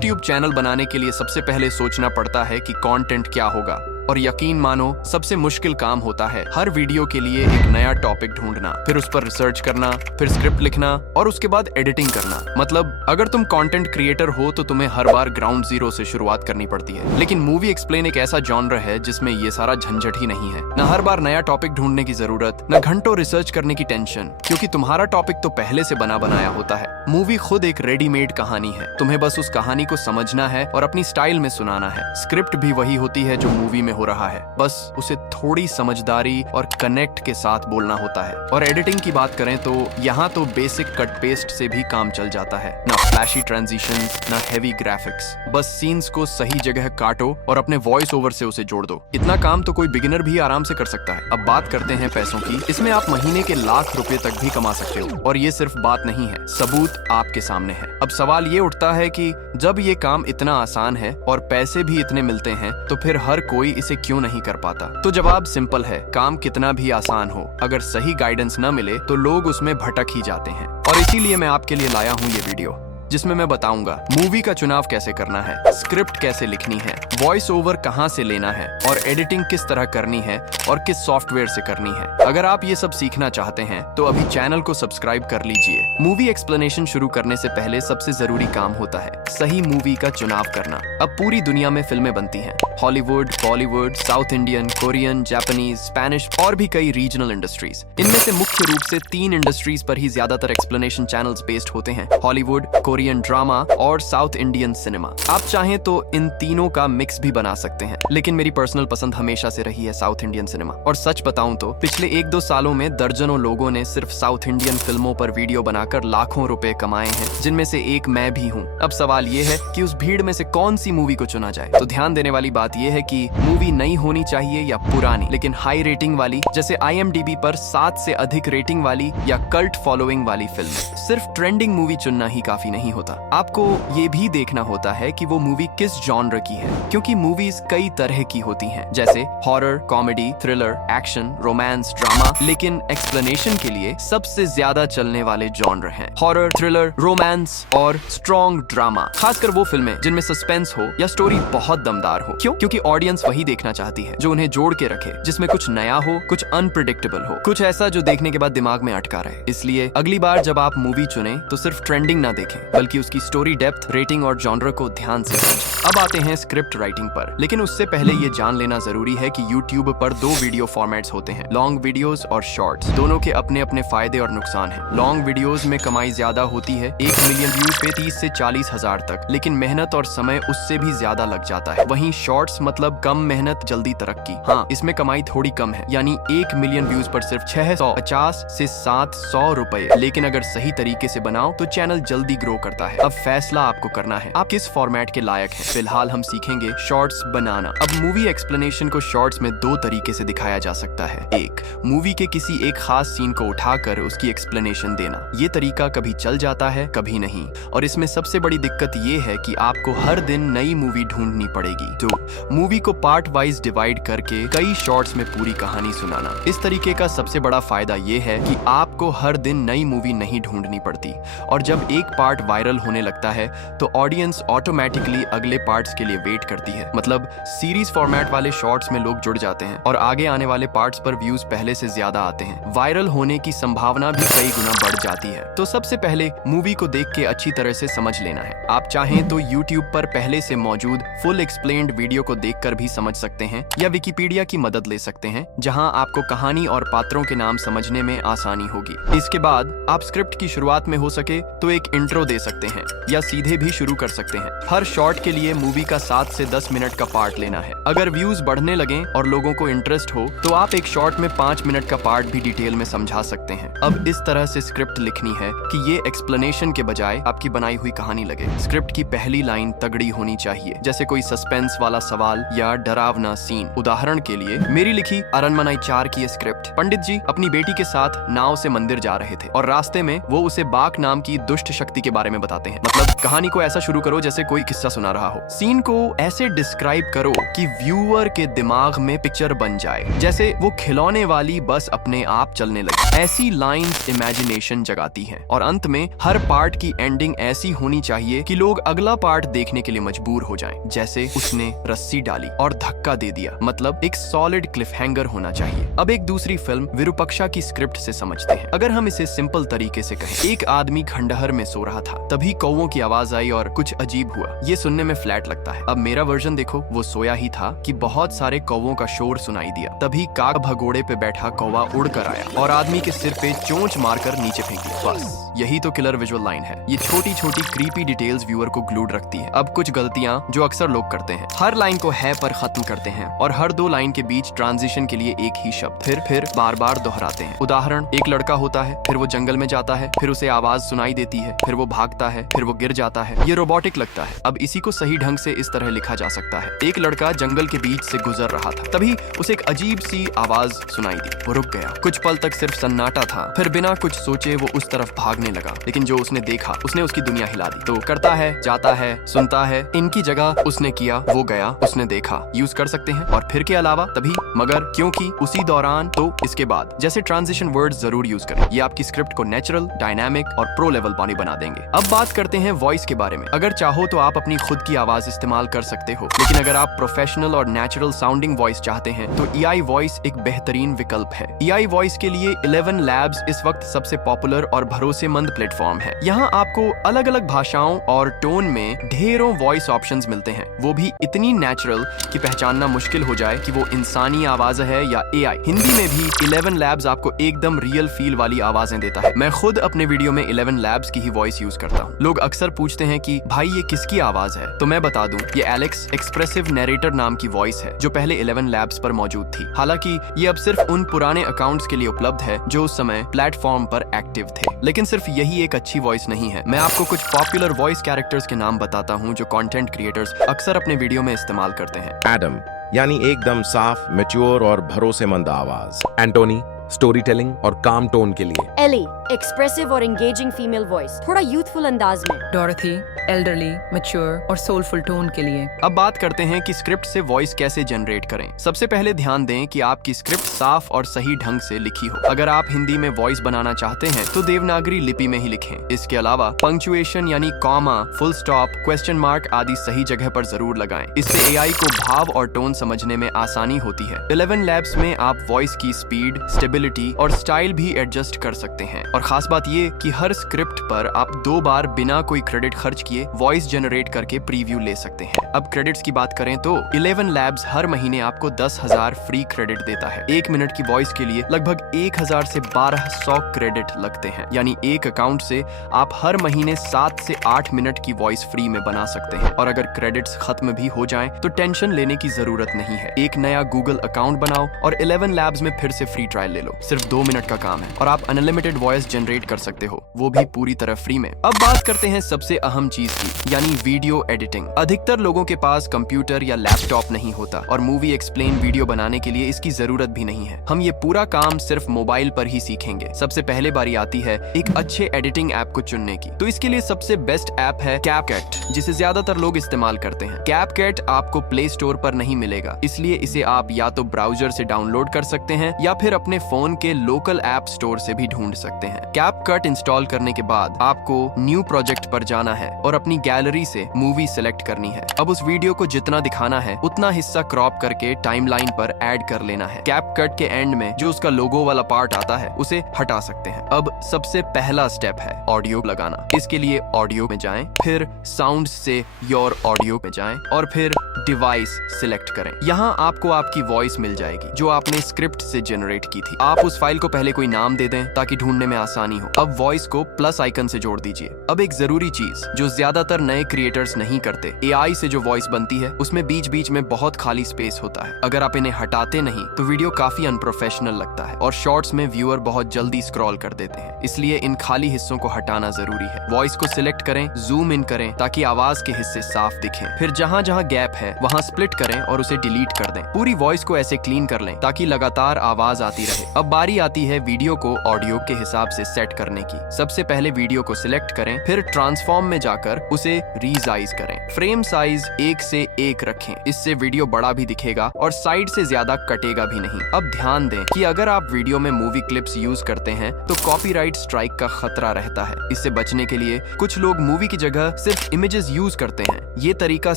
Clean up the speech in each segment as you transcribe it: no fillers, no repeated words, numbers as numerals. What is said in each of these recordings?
YouTube channel बनाने के लिए सबसे पहले सोचना पड़ता है कि कंटेंट क्या होगा, और यकीन मानो सबसे मुश्किल काम होता है हर वीडियो के लिए एक नया टॉपिक ढूंढना, फिर उस पर रिसर्च करना, फिर स्क्रिप्ट लिखना और उसके बाद एडिटिंग करना। मतलब अगर तुम कंटेंट क्रिएटर हो तो तुम्हें हर बार ग्राउंड जीरो से शुरुआत करनी पड़ती है। लेकिन मूवी एक्सप्लेन एक ऐसा जॉनर है जिसमें ये सारा झंझट ही नहीं है। न हर बार नया टॉपिक ढूंढने की जरूरत, न घंटों रिसर्च करने की टेंशन, क्योंकि तुम्हारा टॉपिक तो पहले से बना बनाया होता है। मूवी खुद एक रेडीमेड कहानी है, तुम्हें बस उस कहानी को समझना है और अपनी स्टाइल में सुनाना है। स्क्रिप्ट भी वही होती है जो मूवी में हो रहा है, बस उसे थोड़ी समझदारी और कनेक्ट के साथ बोलना होता है। और एडिटिंग की बात करें तो यहाँ तो बेसिक कट पेस्ट से भी काम चल जाता है। ना फ्लैशी ट्रांजिशंस, ना हैवी ग्राफिक्स, बस सीन्स को सही जगह काटो और अपने वॉइस ओवर से उसे जोड़ दो। इतना काम तो कोई बिगिनर भी आराम से कर सकता है। अब बात करते हैं पैसों की। इसमें आप महीने के लाख रुपए तक भी कमा सकते हो, और ये सिर्फ बात नहीं है, सबूत आपके सामने है। अब सवाल ये उठता है कि जब ये काम इतना आसान है और पैसे भी इतने मिलते हैं, तो फिर हर कोई इसे क्यों नहीं कर पाता? तो जवाब सिंपल है, काम कितना भी आसान हो, अगर सही गाइडेंस न मिले तो लोग उसमें भटक ही जाते हैं। और इसीलिए मैं आपके लिए लाया हूँ ये वीडियो, जिसमें मैं बताऊंगा मूवी का चुनाव कैसे करना है, स्क्रिप्ट कैसे लिखनी है, वॉइस ओवर कहां से लेना है, और एडिटिंग किस तरह करनी है और किस सॉफ्टवेयर से करनी है। अगर आप ये सब सीखना चाहते हैं तो अभी चैनल को सब्सक्राइब कर लीजिए। मूवी एक्सप्लेनेशन शुरू करने से पहले सबसे जरूरी काम होता है सही मूवी का चुनाव करना। अब पूरी दुनिया में फिल्में बनती हैं, Hollywood, Bollywood, south Indian, Korean, Japanese, Spanish और भी कई रीजनल इंडस्ट्रीज। इनमें से मुख्य रूप से 3 इंडस्ट्रीज पर ही ज्यादातर एक्सप्लेनेशन चैनल्स बेस्ड होते हैं, हॉलीवुड, कोरियन ड्रामा और साउथ इंडियन सिनेमा। आप चाहें तो इन तीनों का मिक्स भी बना सकते हैं, लेकिन मेरी पर्सनल पसंद हमेशा से रही है साउथ इंडियन सिनेमा। और सच बताऊं तो पिछले 1-2 सालों में दर्जनों लोगों ने सिर्फ साउथ इंडियन फिल्मों पर वीडियो बनाकर लाखों रुपए कमाए हैं, जिनमें से एक मैं भी हूं। अब सवाल ये है कि उस भीड़ में से कौन सी मूवी को चुना जाए। तो ध्यान देने वाली बात यह है कि मूवी नई होनी चाहिए या पुरानी, लेकिन हाई रेटिंग वाली, जैसे IMDb पर 7 से अधिक रेटिंग वाली या कल्ट फॉलोइंग वाली फिल्म। सिर्फ ट्रेंडिंग मूवी चुनना ही काफी नहीं होता, आपको ये भी देखना होता है कि वो मूवी किस जॉनर की है, क्योंकि मूवीज कई तरह की होती हैं, जैसे horror, comedy, thriller, action, romance, drama. लेकिन एक्सप्लेनेशन के लिए सबसे ज्यादा चलने वाले जॉनर हैं हॉरर, थ्रिलर, रोमांस और स्ट्रॉन्ग ड्रामा। खासकर वो फिल्में जिनमें सस्पेंस हो या स्टोरी बहुत दमदार हो। क्यों? क्योंकि ऑडियंस वही देखना चाहती है जो उन्हें जोड़ के रखे, जिसमें कुछ नया हो, कुछ अनप्रिडिक्टेबल हो, कुछ ऐसा जो देखने के बाद दिमाग में अटका रहे। इसलिए अगली बार जब आप मूवी चुनें तो सिर्फ ट्रेंडिंग ना देखें, बल्कि उसकी स्टोरी डेप्थ, रेटिंग और जॉनर को ध्यान से समझें। अब आते हैं स्क्रिप्ट राइटिंग पर, लेकिन उससे पहले ये जान लेना जरूरी है कि YouTube पर 2 वीडियो फॉर्मेट्स होते हैं, लॉन्ग वीडियोस और शॉर्ट्स। दोनों के अपने अपने फायदे और नुकसान हैं। लॉन्ग वीडियोस में कमाई ज्यादा होती है, 1 मिलियन व्यूज पे 30 से 40 हजार तक, लेकिन मेहनत और समय उससे भी ज्यादा लग जाता है। वहीं शॉर्ट्स मतलब कम मेहनत, जल्दी तरक्की। हाँ, इसमें कमाई थोड़ी कम है, यानी 1 मिलियन व्यूज पर सिर्फ 650 से 700 रुपए, लेकिन अगर सही तरीके से बनाओ तो चैनल जल्दी ग्रो करता है। अब फैसला आपको करना है, आप किस फॉर्मेट के लायक हैं। फिलहाल हम सीखेंगे शॉर्ट्स बनाना। अब मूवी एक्सप्लेनेशन को शॉर्ट्स में 2 तरीके से दिखाया जा सकता है। एक, मूवी के किसी एक खास सीन को उठाकर उसकी एक्सप्लेनेशन देना। ये तरीका कभी चल जाता है, कभी नहीं, और इसमें सबसे बड़ी दिक्कत ये है कि आपको हर दिन नई मूवी ढूंढनी पड़ेगी। 2, मूवी को पार्ट वाइज डिवाइड करके कई शॉर्ट्स में पूरी कहानी सुनाना। इस तरीके का सबसे बड़ा फायदा ये है कि आपको हर दिन नई मूवी नहीं ढूंढनी पड़ती, और जब एक पार्ट वायरल होने लगता है तो ऑडियंस ऑटोमेटिकली अगले पार्ट्स के लिए वेट करती है। मतलब सीरीज फॉर्मेट वाले शॉर्ट्स में लोग जुड़ जाते हैं और आगे आने वाले पार्ट्स पर व्यूज पहले से ज्यादा आते हैं। वायरल होने की संभावना भी कई गुना बढ़ जाती है। तो सबसे पहले मूवी को देख के अच्छी तरह से समझ लेना है। आप चाहें तो YouTube पर पहले से मौजूद फुल एक्सप्लेन्ड वीडियो को देखकर भी समझ सकते हैं, या विकिपीडिया की मदद ले सकते हैं, जहां आपको कहानी और पात्रों के नाम समझने में आसानी होगी। इसके बाद आप स्क्रिप्ट की शुरुआत में हो सके तो एक इंट्रो दे सकते हैं, या सीधे भी शुरू कर सकते हैं। हर शॉर्ट के लिए मूवी का 7 से 10 मिनट का पार्ट लेना है। अगर व्यूज बढ़ने लगे और लोगों को इंटरेस्ट हो तो आप एक शॉर्ट में 5 मिनट का पार्ट भी डिटेल में समझा सकते हैं। अब इस तरह से स्क्रिप्ट लिखनी है कि ये एक्सप्लेनेशन के बजाय आपकी बनाई हुई कहानी लगे। स्क्रिप्ट की पहली लाइन तगड़ी होनी चाहिए, जैसे कोई सस्पेंस वाला सवाल या डरावना सीन। उदाहरण के लिए मेरी लिखी अरनमनई 4 की स्क्रिप्ट। पंडित जी अपनी बेटी के साथ नाव से मंदिर जा रहे थे और रास्ते में वो उसे बाक नाम की दुष्ट शक्ति के बारे बारे में बताते हैं। मतलब कहानी को ऐसा शुरू करो जैसे कोई किस्सा सुना रहा हो। सीन को ऐसे डिस्क्राइब करो कि व्यूअर के दिमाग में पिक्चर बन जाए, जैसे वो खिलौने वाली बस अपने आप चलने लगे। ऐसी लाइंस इमेजिनेशन जगाती हैं। और अंत में हर पार्ट की एंडिंग ऐसी होनी चाहिए कि लोग अगला पार्ट देखने के लिए मजबूर हो जाएं। जैसे उसने रस्सी डाली और धक्का दे दिया, मतलब एक सॉलिड क्लिफ हैंगर होना चाहिए। अब एक दूसरी फिल्म विरूपक्षा की स्क्रिप्ट से समझते हैं। अगर हम इसे सिंपल तरीके से कहें, एक आदमी खंडहर में सो रहा था, तभी कौवों की आवाज आई और कुछ अजीब हुआ। ये सुनने में फ्लैट लगता है। अब मेरा वर्जन देखो, वो सोया ही था कि बहुत सारे कौवों का शोर सुनाई दिया। तभी काग भगोड़े पे बैठा कौवा उड़कर आया और आदमी के सिर पे चोंच मारकर नीचे फेंक दी। बस यही तो किलर विजुअल लाइन है। ये छोटी छोटी क्रीपी डिटेल्स व्यूअर को ग्लूड रखती है। अब कुछ गलतियां जो अक्सर लोग करते हैं, हर लाइन को है पर खत्म करते हैं और हर दो लाइन के बीच ट्रांजिशन के लिए एक ही शब्द फिर बार बार दोहराते हैं। उदाहरण, एक लड़का होता है, फिर वो जंगल में जाता है, फिर उसे आवाज सुनाई देती है, फिर वो भागता है, फिर वो गिर जाता है। ये रोबोटिक लगता है। अब इसी को सही ढंग से इस तरह लिखा जा सकता है। एक लड़का जंगल के बीच से गुजर रहा था, तभी उसे एक अजीब सी आवाज सुनाई दी। वो रुक गया। कुछ पल तक सिर्फ सन्नाटा था, फिर बिना कुछ सोचे वो उस तरफ भागने लगा। लेकिन जो उसने देखा, उसने उसकी दुनिया हिला दी। तो करता है, जाता है, सुनता है, इनकी जगह उसने किया, वो गया, उसने देखा, यूज कर सकते हैं। और फिर के अलावा, तभी, मगर, क्योंकि, उसी दौरान, तो, इसके बाद जैसे ट्रांजिशन वर्ड्स जरूर यूज करें। ये आपकी स्क्रिप्ट को नेचुरल, डायनामिक और प्रो लेवल पानी बना देंगे। अब बात करते हैं वॉइस के बारे में। अगर चाहो तो आप अपनी खुद की आवाज इस्तेमाल कर सकते हो, लेकिन अगर आप प्रोफेशनल और नेचुरल साउंडिंग वॉइस चाहते हैं तो EI वॉइस एक बेहतरीन विकल्प है। EI वॉइस के लिए 11 लैब्स इस वक्त सबसे पॉपुलर और भरोसेमंद प्लेटफॉर्म है। यहाँ आपको अलग अलग भाषाओं और टोन में ढेरों वॉइस ऑप्शंस मिलते हैं, वो भी इतनी नेचुरल कि पहचानना मुश्किल हो जाए कि वो इंसानी आवाज है या AI। हिंदी में भी 11 लैब्स आपको एकदम रियल फील वाली आवाजें देता है। मैं खुद अपने वीडियो में 11 लैब्स की ही वॉइस यूज करता हूँ। लोग अक्सर पूछते हैं कि भाई ये किसकी आवाज है, तो मैं बता दूं, ये एलेक्स एक्सप्रेसिव नरेटर नाम की वॉइस है जो पहले 11 लैब्स पर मौजूद थी। हालांकि ये अब सिर्फ उन पुराने अकाउंट्स के लिए उपलब्ध है जो उस समय प्लेटफॉर्म पर एक्टिव थे। लेकिन सिर्फ यही एक अच्छी वॉइस नहीं है। मैं आपको कुछ पॉपुलर वॉइस कैरेक्टर्स के नाम बताता हूँ जो कंटेंट क्रिएटर्स अक्सर अपने वीडियो में इस्तेमाल करते हैं। एडम, यानी एकदम साफ, मैच्योर और भरोसेमंद आवाज। एंटोनी, स्टोरी टेलिंग और काम टोन के लिए। एली, एक्सप्रेसिव और एंगेजिंग फीमेल वॉइस, थोड़ा यूथफुल अंदाज में। डॉरथी, एल्डरली, मैच्योर और सोलफुल टोन के लिए। अब बात करते हैं कि स्क्रिप्ट से वॉइस कैसे जनरेट करें। सबसे पहले ध्यान दें कि आपकी स्क्रिप्ट साफ और सही ढंग से लिखी हो। अगर आप हिंदी में वॉइस बनाना चाहते हैं तो देवनागरी लिपि में ही लिखें। इसके अलावा पंक्चुएशन यानी comma, full stop, question mark आदि सही जगह पर जरूर लगाएं। इससे AI को भाव और टोन समझने में आसानी होती है। 11 लैब्स में आप वॉइस की स्पीड, स्टेबिलिटी और स्टाइल भी एडजस्ट कर सकते हैं। और खास बात ये कि हर स्क्रिप्ट पर आप 2 बार बिना कोई क्रेडिट खर्च किए वॉइस जनरेट करके प्रीव्यू ले सकते हैं। अब क्रेडिट्स की बात करें तो 11 लैब्स हर महीने आपको 10,000 फ्री क्रेडिट देता है। 1 मिनट की वॉइस के लिए लगभग 1000 से 1200 क्रेडिट लगते हैं। यानी एक अकाउंट से आप हर महीने 7 से 8 मिनट की वॉइस फ्री में बना सकते हैं। और अगर क्रेडिट्स खत्म भी हो जाएं तो टेंशन लेने की जरूरत नहीं है। एक नया गूगल अकाउंट बनाओ और 11 लैब्स में फिर से फ्री ट्रायल ले लो। सिर्फ 2 मिनट का काम है और आप अनलिमिटेड वॉइस जनरेट कर सकते हो, वो भी पूरी तरह फ्री में। अब बात करते हैं सबसे अहम चीज की, यानी वीडियो एडिटिंग। अधिकतर लोगों के पास कंप्यूटर या लैपटॉप नहीं होता और मूवी एक्सप्लेन वीडियो बनाने के लिए इसकी जरूरत भी नहीं है। हम ये पूरा काम सिर्फ मोबाइल पर ही सीखेंगे। सबसे पहले बारी आती है एक अच्छे एडिटिंग ऐप को चुनने की। तो इसके लिए सबसे बेस्ट ऐप है कैपकट, जिसे ज्यादातर लोग इस्तेमाल करते हैं। कैपकट आपको प्ले स्टोर पर नहीं मिलेगा, इसलिए इसे आप या तो ब्राउजर से डाउनलोड कर सकते हैं या फिर अपने फोन के लोकल ऐप स्टोर से भी ढूंढ सकते हैं। कैपकट इंस्टॉल करने के बाद आपको न्यू प्रोजेक्ट पर जाना है और अपनी गैलरी से मूवी सिलेक्ट करनी है। अब उस वीडियो को जितना दिखाना है उतना हिस्सा क्रॉप करके टाइमलाइन पर ऐड कर लेना है। कैपकट के एंड में जो उसका लोगो वाला पार्ट आता है उसे हटा सकते हैं। अब सबसे पहला स्टेप है ऑडियो लगाना। इसके लिए ऑडियो में जाएं, फिर साउंड से योर ऑडियो में जाएं और फिर डिवाइस सिलेक्ट करें। यहाँ आपको आपकी वॉइस मिल जाएगी जो आपने स्क्रिप्ट से जनरेट की थी। आप उस फाइल को पहले कोई नाम दे दें ताकि ढूंढने में आसानी हो। अब वॉइस को प्लस आइकन से जोड़ दीजिए। अब एक जरूरी चीज जो ज्यादातर नए क्रिएटर्स नहीं करते, AI से जो वॉइस बनती है उसमें बीच बीच में बहुत खाली स्पेस होता है। अगर आप इन्हें हटाते नहीं तो वीडियो काफी अनप्रोफेशनल लगता है और शॉर्ट्स में व्यूअर बहुत जल्दी स्क्रॉल कर देते हैं। इसलिए इन खाली हिस्सों को हटाना जरूरी है। वॉइस को सिलेक्ट करें, जूम इन करें ताकि आवाज के हिस्से साफ दिखें। फिर जहां जहां गैप है वहां स्प्लिट करें और उसे डिलीट कर दें। पूरी वॉइस को ऐसे क्लीन कर लें ताकि लगातार आवाज आती रहे। अब बारी आती है वीडियो को ऑडियो के हिसाब से सेट करने की। सबसे पहले वीडियो को सिलेक्ट करें, फिर ट्रांसफॉर्म में जाकर उसे रीसाइज करें। फ्रेम साइज 1 से 1 रखें, इससे वीडियो बड़ा भी दिखेगा और साइड से ज्यादा कटेगा भी नहीं। अब ध्यान दें कि अगर आप वीडियो में मूवी क्लिप्स यूज करते हैं तो कॉपीराइट स्ट्राइक का खतरा रहता है। इससे बचने के लिए कुछ लोग मूवी की जगह सिर्फ इमेजेस यूज करते हैं। ये तरीका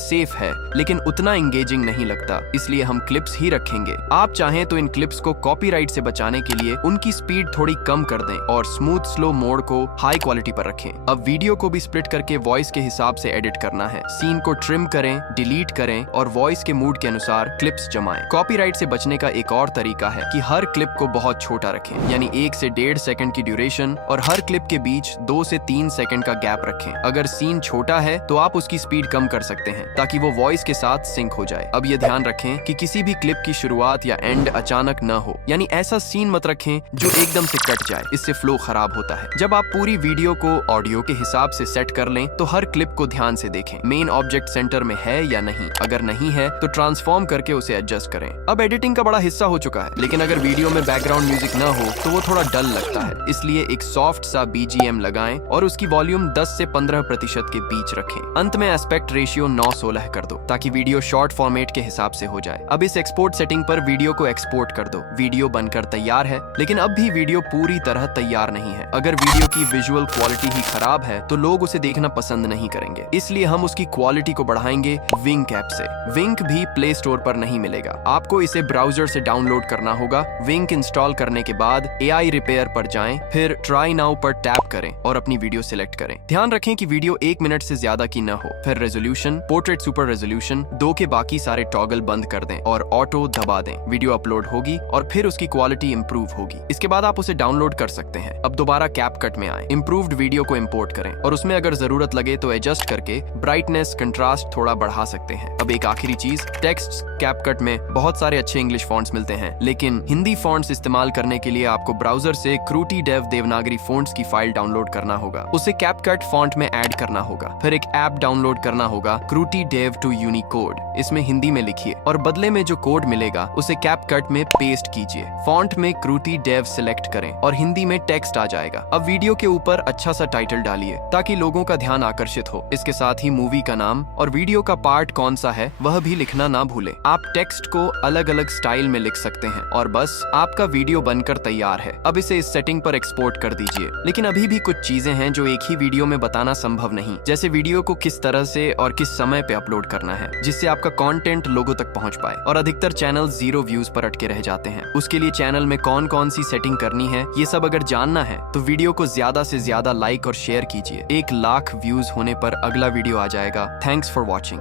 सेफ है लेकिन उतना एंगेजिंग नहीं लगता, इसलिए हम क्लिप्स ही रखेंगे। आप चाहें तो इन क्लिप्स को कॉपीराइट से बचाने के लिए उनकी स्पीड थोड़ी कम कर दें और स्मूथ स्लो मोड को हाई क्वालिटी पर रखें। अब वीडियो को भी स्प्लिट करके वॉइस के हिसाब से एडिट करना है। सीन को ट्रिम करें, डिलीट करें और वॉइस के मूड के अनुसार क्लिप्स जमाएं। कॉपीराइट से बचने का एक और तरीका है कि हर क्लिप को बहुत छोटा रखें, यानी 1 से 1.5 सेकंड की ड्यूरेशन और हर क्लिप के बीच 2 से 3 सेकंड का गैप रखें। अगर सीन छोटा है तो आप उसकी स्पीड कम कर सकते हैं ताकि वो वॉइस के साथ सिंक हो जाए। अब ये ध्यान रखें कि किसी भी क्लिप की शुरुआत या एंड अचानक न हो, यानी ऐसा सीन मत रखें जो एकदम से कट जाए, इससे फ्लो खराब होता है। जब आप पूरी वीडियो को ऑडियो के हिसाब से सेट कर लें तो हर क्लिप को ध्यान से देखें, मेन ऑब्जेक्ट सेंटर में है या नहीं। अगर नहीं है तो ट्रांसफॉर्म करके उसे एडजस्ट करें। अब एडिटिंग का बड़ा हिस्सा हो चुका है, लेकिन अगर वीडियो में बैकग्राउंड म्यूजिक न हो तो वो थोड़ा डल लगता है, इसलिए एक सॉफ्ट सा BGM लगाएं और उसकी वॉल्यूम 10 से 15% के बीच रखें। अंत में एस्पेक्ट रेशियो 9:16 कर दो ताकि वीडियो शॉर्ट फॉर्मेट के हिसाब से हो जाए। अब इस एक्सपोर्ट सेटिंग पर वीडियो को एक्सपोर्ट कर दो। वीडियो बनकर तैयार है, लेकिन अब भी वीडियो पूरी तरह तैयार नहीं है। अगर वीडियो की विजुअल क्वालिटी ही खराब है तो लोग उसे देखना पसंद नहीं करेंगे, इसलिए हम उसकी क्वालिटी को बढ़ाएंगे विंक ऐप से। विंक भी प्ले स्टोर पर नहीं मिलेगा, आपको इसे ब्राउजर से डाउनलोड करना होगा। विंक इंस्टॉल करने के बाद AI रिपेयर पर जाएं, फिर ट्राई नाउ पर टैप करें और अपनी वीडियो सिलेक्ट करें। ध्यान रखें कि वीडियो 1 मिनट से ज्यादा की न हो। फिर रेजोल्यूशन, पोर्ट्रेट सुपर रेजोल्यूशन 2 के बाकी सारे टॉगल बंद कर दें और ऑटो दबा दें। वीडियो अपलोड होगी और फिर उसकी क्वालिटी इंप्रूव होगी। इसके बाद आप उसे डाउनलोड कर सकते हैं। अब दोबारा कैपकट में आए, इंप्रूव्ड वीडियो को इंपोर्ट करें और उसमें अगर जरूरत लगे तो एडजस्ट करके ब्राइटनेस, कंट्रास्ट थोड़ा बढ़ा सकते हैं। अब एक आखिरी चीज, टेक्स्ट कैपकट में बहुत सारे अच्छे इंग्लिश फॉन्ट्स मिलते हैं, लेकिन हिंदी फॉन्ट्स इस्तेमाल करने के लिए आपको ब्राउजर से क्रूटी डेव देवनागरी फॉन्ट्स की फाइल डाउनलोड करना होगा। उसे कैपकट फॉन्ट में ऐड करना होगा। फिर एक ऐप डाउनलोड करना होगा, क्रूटी डेव टू यूनिकोड। इसमें हिंदी में लिखिए और बदले में जो कोड मिलेगा उसे कैपकट में पेस्ट कीजिए। फॉन्ट में क्रूटी डेव सिलेक्ट करें और हिंदी में टेक्स्ट आ जाएगा। अब वीडियो के ऊपर अच्छा सा टाइटल डालिए ताकि लोगों का ध्यान आकर्षित हो। इसके साथ ही मूवी का नाम और वीडियो का पार्ट कौन सा है वह भी लिखना ना भूलें। आप टेक्स्ट को अलग अलग स्टाइल में लिख सकते हैं और बस आपका वीडियो बनकर तैयार है। अब इसे इस सेटिंग पर एक्सपोर्ट कर दीजिए। लेकिन अभी भी कुछ चीजें हैं जो एक ही वीडियो में बताना संभव नहीं, जैसे वीडियो को किस तरह से और किस समय पे अपलोड करना है जिससे आपका कंटेंट लोगों तक पहुंच पाए। और अधिकतर चैनल 0 व्यूज पर अटके रह जाते हैं। उसके लिए चैनल में कौन कौन सी सेटिंग करनी है ये सब अगर जानना है तो वीडियो को ज्यादा से ज्यादा लाइक और शेयर कीजिए। 1 लाख व्यूज होने पर अगला वीडियो आ जाएगा। Thanks for watching.